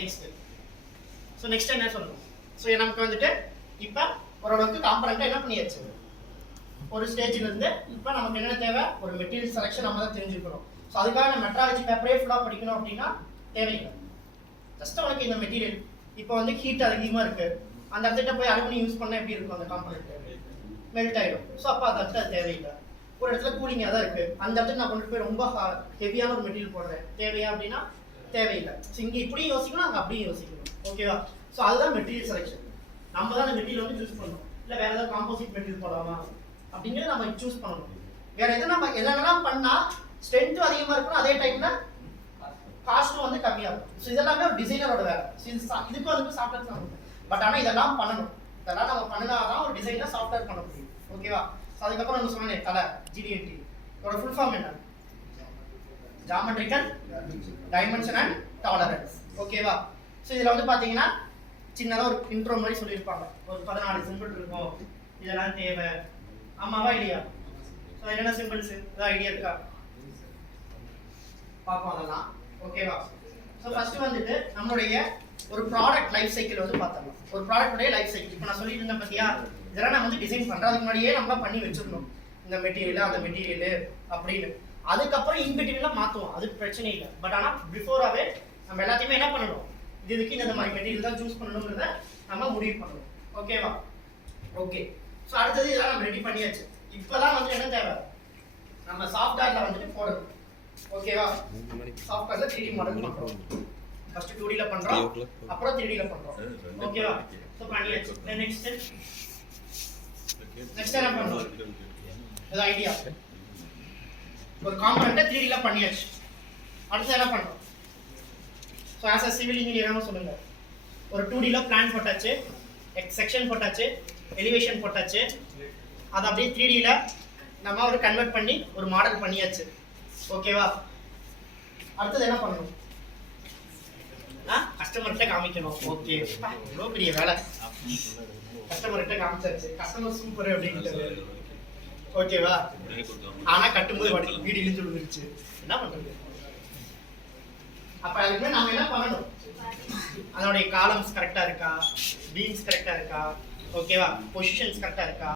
Next next என்ன சொல்லணும்? நமக்கு வந்துட்டு இப்போ ஓரளவுக்கு காம்பனண்ட்டாக என்ன பண்ணியாச்சு, ஒரு ஸ்டேஜில் இருந்து இப்போ நமக்கு என்ன தேவை, ஒரு மெட்டீரியல் செலெக்ஷன் நம்ம தான் தெரிஞ்சுக்கணும். ஸோ அதுக்காக நம்ம மெட்ராலஜி பேப்பரே ஃபுல்லாக படிக்கணும் அப்படின்னா தேவையில்லை. ஜஸ்ட் உனக்கு இந்த மெட்டீரியல் இப்போ வந்து ஹீட் அதிகமாக இருக்குது, அந்த இடத்துல போய் அலுமினியம் யூஸ் பண்ணால் எப்படி இருக்கும், அந்த காம்பனண்ட் மெல்ட் ஆகிடும். ஸோ அப்போ அது தேவையில்லை. ஒரு இடத்துல கூலிங்காக தான் இருக்குது, அந்த இடத்துல நான் கொண்டு போய் ரொம்ப ஹெவியான ஒரு மெட்டீரியல் போடுறேன், தேவையா அப்படின்னா தேவையில்லை. ஸோ இங்கே இப்படியும் யோசிக்கணும், அங்கே அப்படியும் யோசிக்கணும். ஓகேவா? ஸோ அதுதான் மெட்டீரியல் செலெக்ஷன். நம்ம தான் அந்த மெட்டீரியல் வந்து சூஸ் பண்ணணும். இல்லை வேறு ஏதாவது காம்போசிட் மெட்டீரியல் போடலாமா அப்படிங்கிறது நம்ம சூஸ் பண்ணணும். வேறு எதுவும் நம்ம எதெல்லாம் பண்ணால் ஸ்ட்ரென்த்தும் அதிகமாக இருக்கணும், அதே டைமில் காஸ்ட்டும் வந்து கம்மியாக இருக்கும். ஸோ இதெல்லாமே ஒரு டிசைனரோட வேலை. இதுக்கும் அதுக்கும் சாஃப்ட்வேர் தான். பட் ஆனால் இதெல்லாம் பண்ணணும். இதெல்லாம் நம்ம பண்ணினாதான் ஒரு டிசைனாக சாஃப்ட்வேர் பண்ண முடியும். ஓகேவா? ஸோ அதுக்கப்புறம் நம்ம சொன்னேன் கலர், GDNT இதோட ஃபுல் ஃபார்ம் என்ன? Geometrical dimension and tolerance. ஓகேவா? ஸோ இதில் வந்து பார்த்தீங்கன்னா சின்னதாக ஒரு இன்ட்ரோ மாதிரி சொல்லியிருப்பாங்க. ஒரு 14 சிம்பிள் இருக்கும், இதெல்லாம் தேவை. ஆமாவா இல்லையா? ஸோ என்னென்ன சிம்பிள்ஸ் ஏதாவது ஐடியா இருக்கா? பார்ப்போம் அதெல்லாம். ஓகேவா? ஸோ ஃபர்ஸ்ட் வந்துட்டு நம்மளுடைய ஒரு ப்ராடக்ட் லைஃப் சைக்கிள் வந்து பார்த்தோம். ஒரு ப்ராடக்ட்டுடைய லைஃப் சைக்கிள் இப்போ நான் சொல்லிட்டு இருந்தேன் பார்த்தியா, இதெல்லாம் நம்ம வந்து டிசைன் பண்ணுறதுக்கு முன்னாடியே நம்ம பண்ணி வச்சிடணும். இந்த மெட்டீரியல் அந்த மெட்டீரியல் அப்படின்னு. அதுக்கப்புறம் இன்மெட்டீரியலாக மாற்றுவோம், அது பிரச்சனை இல்லை. பட் ஆனால் பிஃபோராகவே நம்ம எல்லாத்தையுமே என்ன பண்ணணும், இதுக்கு இந்த மாதிரி மெட்டீரியல் தான் சூஸ் பண்ணணுங்கிறத நம்ம முடிவு பண்ணணும். ஓகேவா? ஓகே. ஸோ அடுத்தது இதெல்லாம் நம்ம ரெடி பண்ணியாச்சு. இப்போதான் வந்து என்ன தேவை, நம்ம சாஃப்ட்வேரில் வந்துட்டு போடணும். ஓகேவா? சாஃப்ட்வேர்ல 3D மாடல் பண்றோம். ஃபர்ஸ்ட் 2D ல பண்றோம், அப்புறம் 3D ல பண்றோம். ஓகேவா? சோ பண்ணியாச்சு. நெக்ஸ்ட் என்ன பண்றோம்? இது ஐடியா. ஒரு காம்பனண்ட 3D ல பண்ணியாச்சு. அடுத்து என்ன பண்றோம்? So as a civil engineer சொல்லுங்க. ஒரு 2D ல பிளான் போட்டாச்சு, செக்ஷன் போட்டாச்சு, எலிவேஷன் போட்டாச்சு. அது அப்படியே 3D ல நம்ம ஒரு கன்வர்ட் பண்ணி ஒரு மாடல் பண்ணியாச்சு. ஓகேவா? அடுத்தது என்ன பண்ணணும்? கஸ்டமர்கிட்ட காமிக்கணும். ஓகே, இவ்வளோ பெரிய வேலை. கஸ்டமர்கிட்ட காமிச்சாச்சு, கஸ்டமர் சூப்பர் அப்படின்ட்டு. ஓகேவா? ஆனா கட்டும்போது வீடு இழுத்து விழுந்துருச்சு, என்ன பண்றது? அப்ப அதுக்கு நாம என்ன பண்ணணும், அதனுடைய காலம்ஸ் கரெக்டா இருக்கா, பீம்ஸ் கரெக்டா இருக்கா, ஓகேவா, பொசிஷன்ஸ் கரெக்டா இருக்கா,